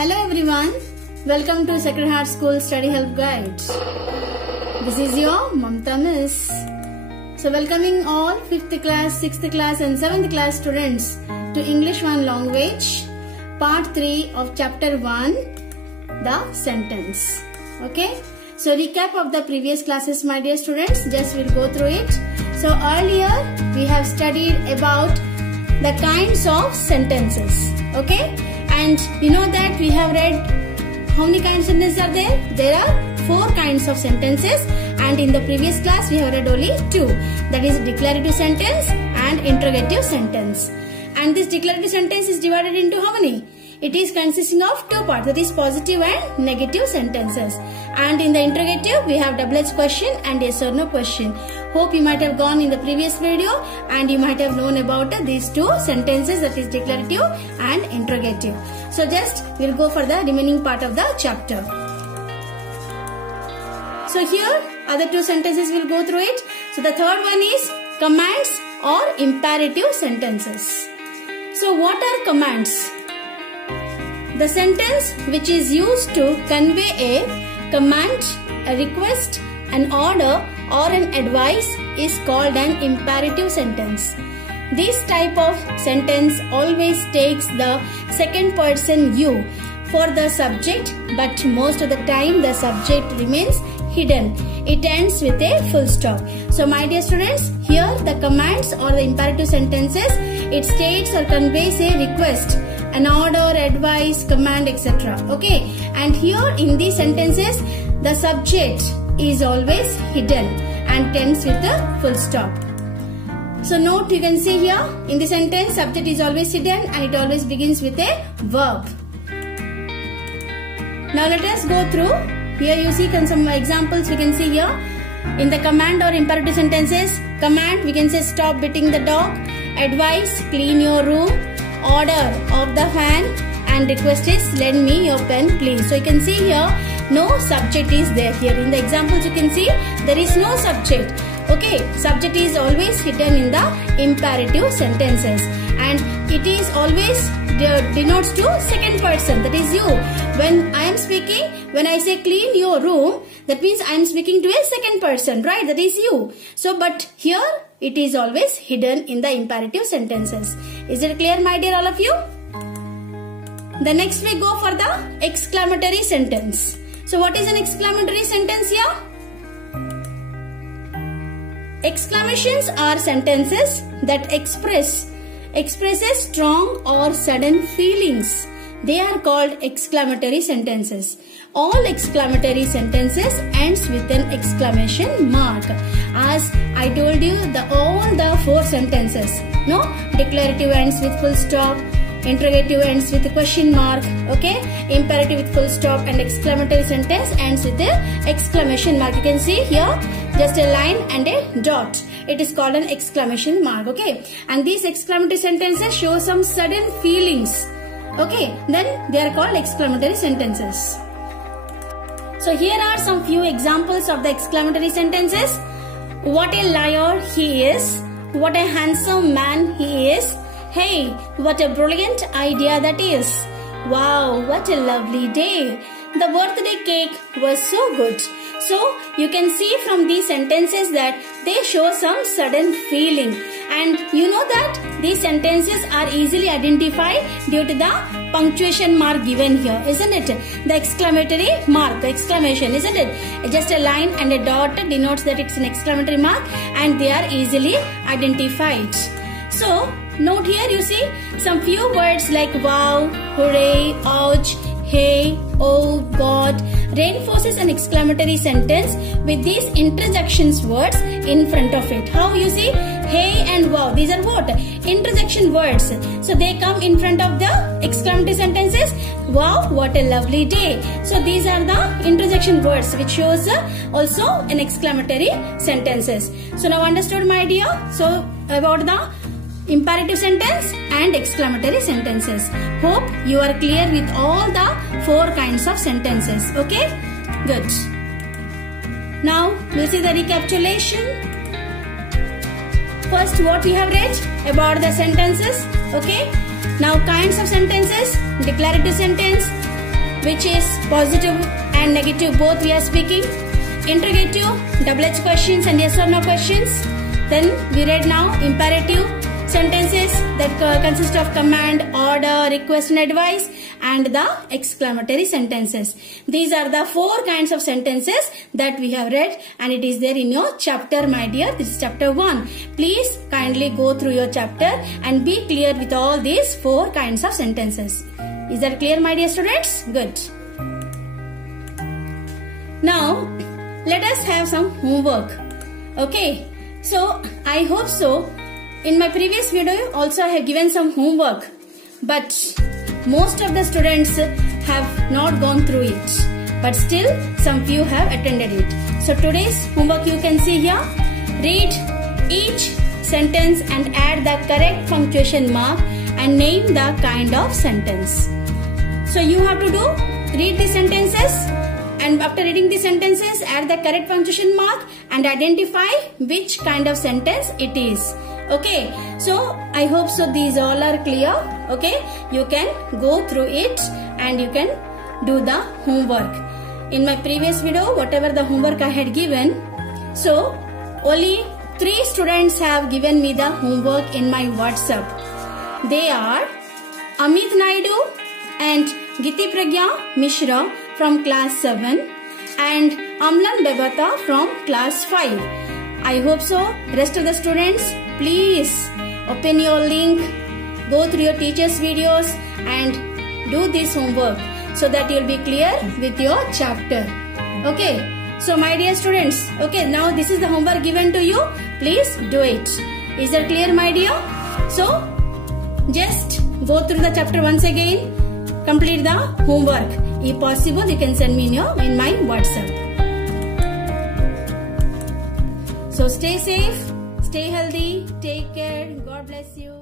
Hello everyone, welcome to Sacred Heart School Study Help Guide. This is your Mamta Miss. So welcoming all 5th class, 6th class and 7th class students to English 1 Language, part 3 of chapter 1, the sentence. Okay, so recap of the previous classes my dear students, just we'll go through it. So earlier we have studied about the kinds of sentences. Okay, and you know that we have read how many kinds of sentences are there? There are 4 kinds of sentences, and in the previous class we have read only 2. That is declarative sentence and interrogative sentence. And this declarative sentence is divided into how many? It is consisting of 2 parts, that is positive and negative sentences. And in the interrogative we have double-edged question and yes or no question. Hope you might have gone in the previous video and you might have known about these 2 sentences, that is declarative and interrogative. So just we'll go for the remaining part of the chapter. So here other 2 sentences, we'll go through it. So the third one is commands or imperative sentences. So what are commands? The sentence which is used to convey a command, a request, an order or an advice is called an imperative sentence. This type of sentence always takes the second person you for the subject, but most of the time the subject remains hidden. It ends with a full stop. So my dear students, here the commands or the imperative sentences, it states or conveys a request, an order, advice, command, etc. Okay, and here in these sentences the subject is always hidden and ends with a full stop. So note, you can see here in the sentence subject is always hidden and it always begins with a verb. Now let us go through. Here you see some examples we can see here. In the command or imperative sentences, command we can say stop beating the dog, advice clean your room, order off the fan, and request is lend me your pen please. So you can see here no subject is there. Here in the examples you can see there is no subject. Okay, subject is always hidden in the imperative sentences and it is always denotes to second person, that is you. When I am speaking, when I say clean your room, that means I am speaking to a second person, right? That is you. So but here it is always hidden in the imperative sentences. Is it clear my dear all of you? The next we go for the exclamatory sentence. So what is an exclamatory sentence here? Exclamations are sentences that expresses strong or sudden feelings. They are called exclamatory sentences. All exclamatory sentences ends with an exclamation mark. As I told you, all the 4 sentences. No, declarative ends with full stop, interrogative ends with a question mark, okay, imperative with full stop, and exclamatory sentence ends with a exclamation mark. You can see here just a line and a dot. It is called an exclamation mark, okay, and these exclamatory sentences show some sudden feelings, okay, then they are called exclamatory sentences. So here are some few examples of the exclamatory sentences. What a liar he is, what a handsome man he is, hey, what a brilliant idea that is, wow, what a lovely day, the birthday cake was so good. So you can see from these sentences that they show some sudden feeling, and you know that these sentences are easily identified due to the punctuation mark given here, isn't it? The exclamatory mark, the exclamation, isn't it? Just a line and a dot denotes that it's an exclamatory mark and they are easily identified. So note here you see some few words like wow, hooray, ouch, hey, oh, God reinforces an exclamatory sentence with these interjection words in front of it. How you see? Hey and wow, these are what? Interjection words. So they come in front of the exclamatory sentences. Wow, what a lovely day. So these are the interjection words which shows also an exclamatory sentences. So now understood my dear? So about the imperative sentence and exclamatory sentences. Hope you are clear with all the 4 kinds of sentences. Okay? Good. Now we'll see the recapitulation. First what we have read about the sentences. Okay? Now kinds of sentences, declarative sentence, which is positive and negative both we are speaking. Interrogative, double H questions and yes or no questions. Then we read now imperative sentences that consist of command, order, request and advice, and the exclamatory sentences. These are the 4 kinds of sentences that we have read, and it is there in your chapter, my dear. This is chapter 1. Please kindly go through your chapter and be clear with all these 4 kinds of sentences. Is that clear, my dear students? Good. Now let us have some homework. Okay, so I hope so. In my previous video also I have given some homework, but most of the students have not gone through it, but still some few have attended it. So today's homework you can see here. Read each sentence and add the correct punctuation mark and name the kind of sentence. So you have to read the sentences, and after reading the sentences add the correct punctuation mark and identify which kind of sentence it is. Okay, so I hope so these all are clear. Okay, you can go through it and you can do the homework. In my previous video, whatever the homework I had given, so only 3 students have given me the homework in my WhatsApp. They are Amit Naidu and Giti Pragya Mishra from class 7 and Amlan Bebata from class 5. I hope so. Rest of the students, please open your link, go through your teacher's videos and do this homework so that you will be clear with your chapter. Okay, so my dear students, okay, now this is the homework given to you. Please do it. Is that clear, my dear? So just go through the chapter once again, complete the homework. If possible, you can send me in my WhatsApp. So stay safe, stay healthy, take care, God bless you.